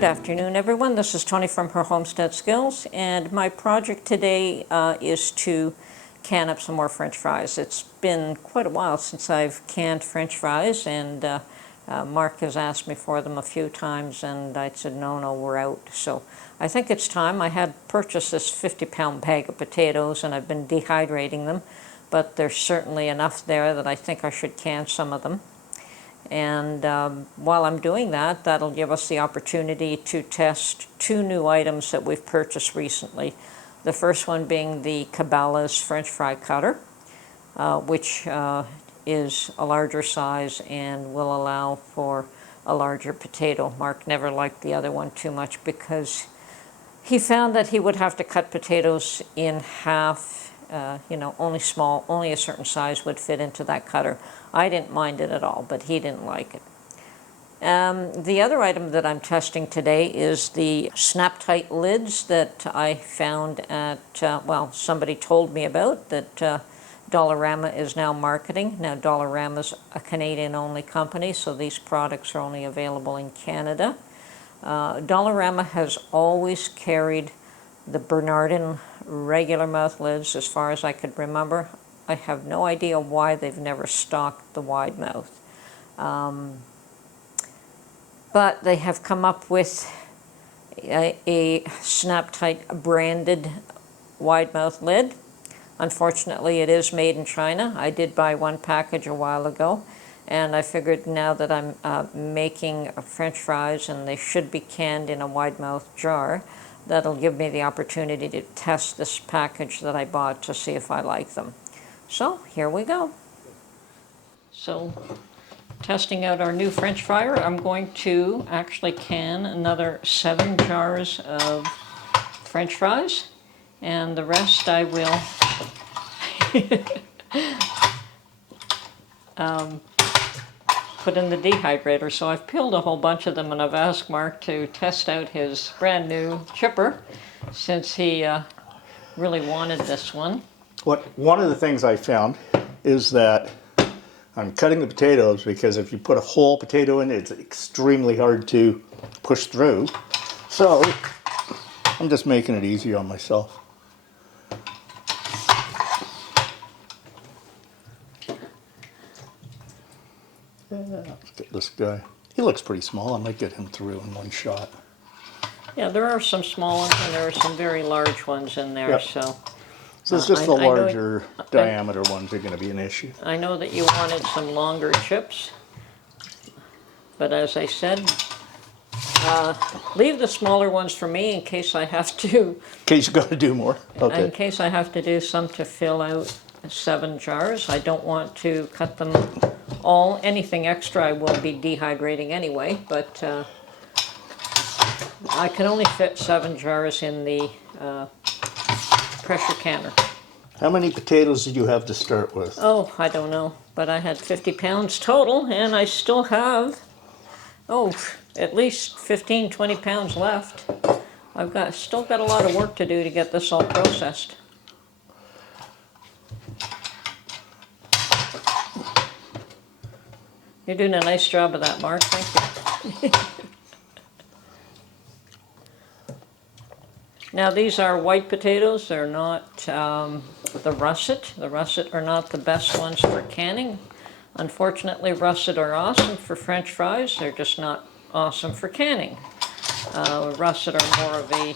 Good afternoon, everyone. This is Tony from Her Homestead Skills, and my project today is to can up some more French fries. It's been quite a while since I've canned French fries, and Mark has asked me for them a few times, and I said, no, we're out. So I think it's time. I had purchased this 50-pound bag of potatoes, and I've been dehydrating them, but there's certainly enough there that I think I should can some of them. And while I'm doing that, that'll give us the opportunity to test two new items that we've purchased recently. The first one being the Cabela's French fry cutter, which is a larger size and will allow for a larger potato. Mark never liked the other one too much because he found that he would have to cut potatoes in half. Only a certain size would fit into that cutter. I didn't mind it at all, but he didn't like it. The other item that I'm testing today is the Snaptite lids that I found at, somebody told me about that Dollarama is now marketing. Now, Dollarama's a Canadian-only company, so these products are only available in Canada. Dollarama has always carried the Bernardin regular mouth lids as far as I could remember. I have no idea why they've never stocked the wide mouth. But they have come up with a Snaptite branded wide mouth lid. Unfortunately, it is made in China. I did buy one package a while ago, and I figured now that I'm making French fries and they should be canned in a wide mouth jar, that'll give me the opportunity to test this package that I bought to see if I like them. So here we go. So testing out our new French fryer, I'm going to actually can another 7 jars of French fries, and the rest I will put in the dehydrator. So I've peeled a whole bunch of them, and I've asked Mark to test out his brand new chipper since he really wanted this one. One of the things I found is that I'm cutting the potatoes because if you put a whole potato in, it's extremely hard to push through. So I'm just making it easy on myself. Let's get this guy. He looks pretty small. I might get him through in one shot. Yeah, there are some small ones and there are some very large ones in there. Yep. So it's just the larger diameter ones are going to be an issue. I know that you wanted some longer chips, but as I said, leave the smaller ones for me in case I have to. In case you got to do more. Okay. In case I have to do some to fill out 7 jars. I don't want to cut them all. Anything extra I will be dehydrating anyway, but I can only fit 7 jars in the pressure canner. How many potatoes did you have to start with? Oh, I don't know, but I had 50 pounds total, and I still have, at least 15, 20 pounds left. I've still got a lot of work to do to get this all processed. You're doing a nice job of that, Mark. Thank you. Now, these are white potatoes. They're not the russet. The russet are not the best ones for canning. Unfortunately, russet are awesome for French fries. They're just not awesome for canning. Russet are more of a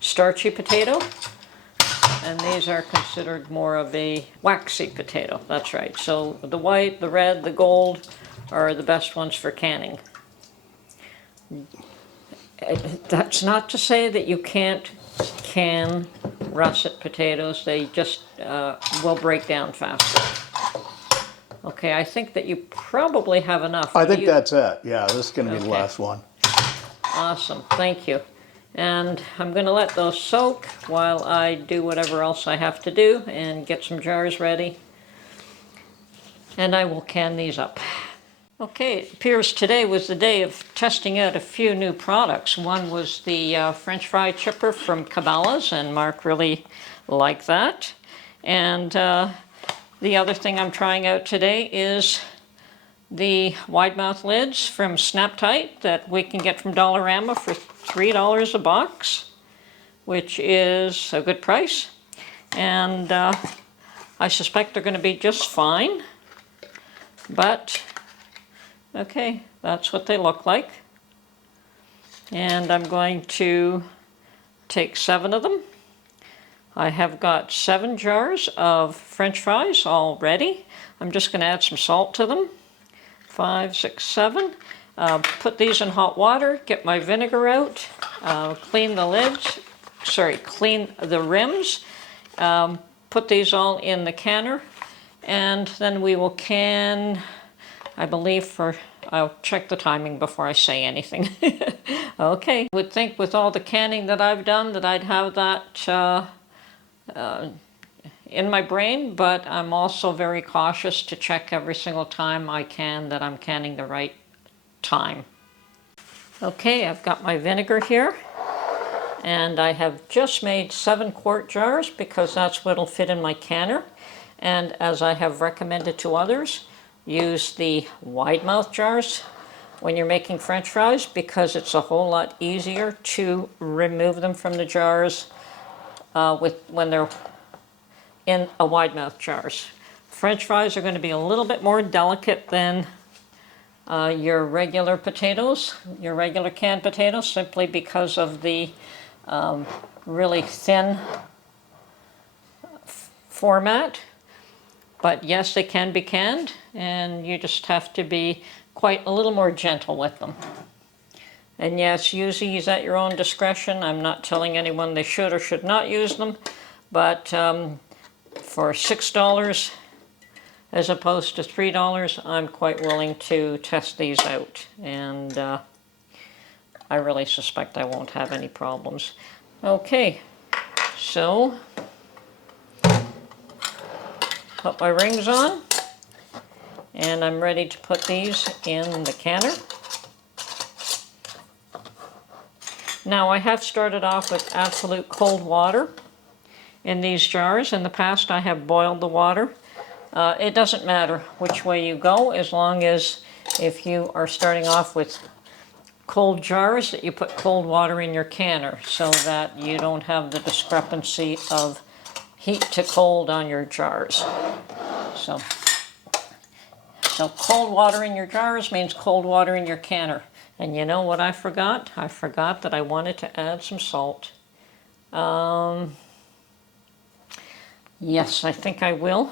starchy potato, and these are considered more of a waxy potato. That's right. So the white, the red, the gold are the best ones for canning. That's not to say that you can't can russet potatoes. They just will break down faster. Okay, I think that you probably have enough. I think that's it. Yeah, this is going to be the last one. Awesome, thank you. And I'm going to let those soak while I do whatever else I have to do and get some jars ready. And I will can these up. Okay, it appears today was the day of testing out a few new products. One was the French fry chipper from Cabela's, and Mark really liked that. And the other thing I'm trying out today is the wide mouth lids from Snaptite that we can get from Dollarama for $3 a box, which is a good price. And I suspect they're going to be just fine. But, okay, that's what they look like. And I'm going to take 7 of them. I have got 7 jars of French fries all ready. I'm just going to add some salt to them. 5, 6, 7. Put these in hot water, get my vinegar out, clean the lids, clean the rims, put these all in the canner, and then we will can, I believe I'll check the timing before I say anything. Okay, would think with all the canning that I've done that I'd have that in my brain, but I'm also very cautious to check every single time I can that I'm canning the right time. Okay, I've got my vinegar here, and I have just made 7-quart jars because that's what'll fit in my canner. And as I have recommended to others, use the wide mouth jars when you're making French fries because it's a whole lot easier to remove them from the jars when they're in a wide mouth jars. French fries are going to be a little bit more delicate than your regular potatoes, your regular canned potatoes, simply because of the really thin format. But yes, they can be canned, and you just have to be quite a little more gentle with them. And yes, use these at your own discretion. I'm not telling anyone they should or should not use them, but for $6 as opposed to $3, I'm quite willing to test these out. And I really suspect I won't have any problems. Okay, so put my rings on, and I'm ready to put these in the canner. Now I have started off with absolute cold water in these jars. In the past I have boiled the water. It doesn't matter which way you go, as long as if you are starting off with cold jars that you put cold water in your canner so that you don't have the discrepancy of heat to cold on your jars. So cold water in your jars means cold water in your canner. And you know what I forgot? I forgot that I wanted to add some salt. Yes, I think I will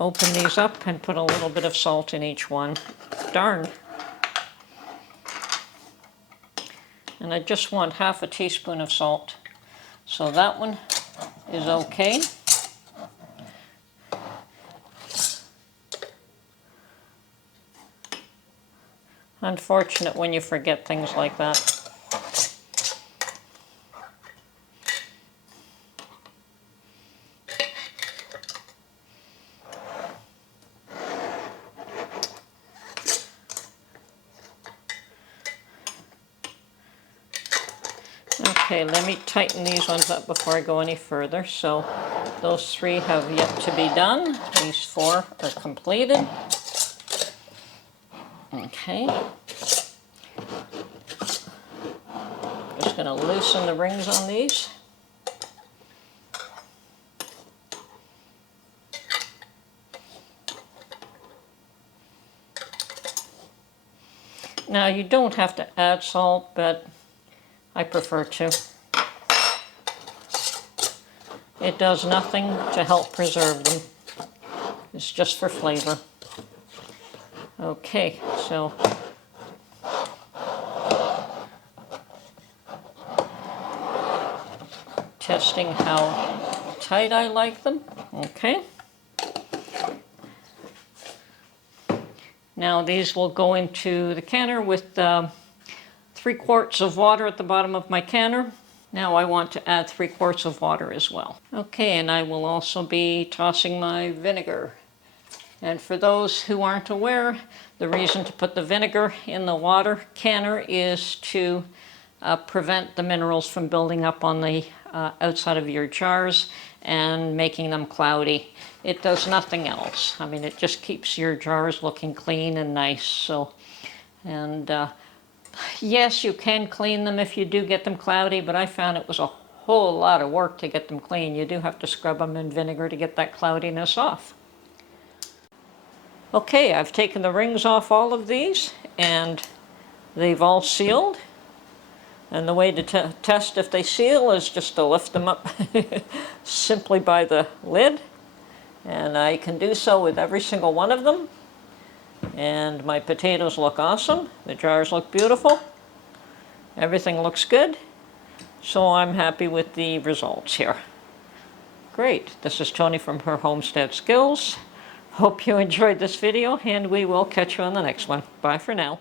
open these up and put a little bit of salt in each one. Darn. And I just want half a teaspoon of salt. So that one is okay. Unfortunate when you forget things like that. Okay, let me tighten these ones up before I go any further. So those 3 have yet to be done. These 4 are completed. Okay. Just going to loosen the rings on these. Now you don't have to add salt, but I prefer to. It does nothing to help preserve them. It's just for flavor. Okay, so testing how tight I like them. Okay. Now these will go into the canner with 3 quarts of water at the bottom of my canner. Now I want to add 3 quarts of water as well. Okay, and I will also be tossing my vinegar. And for those who aren't aware, the reason to put the vinegar in the water canner is to prevent the minerals from building up on the outside of your jars and making them cloudy. It does nothing else. I mean, it just keeps your jars looking clean and nice. So, and yes, you can clean them if you do get them cloudy, but I found it was a whole lot of work to get them clean. You do have to scrub them in vinegar to get that cloudiness off. Okay, I've taken the rings off all of these, and they've all sealed. And the way to test if they seal is just to lift them up simply by the lid. And I can do so with every single one of them. And my potatoes look awesome. The jars look beautiful. Everything looks good. So I'm happy with the results here. Great. This is Tony from Her Homestead Skills. Hope you enjoyed this video, and we will catch you on the next one. Bye for now.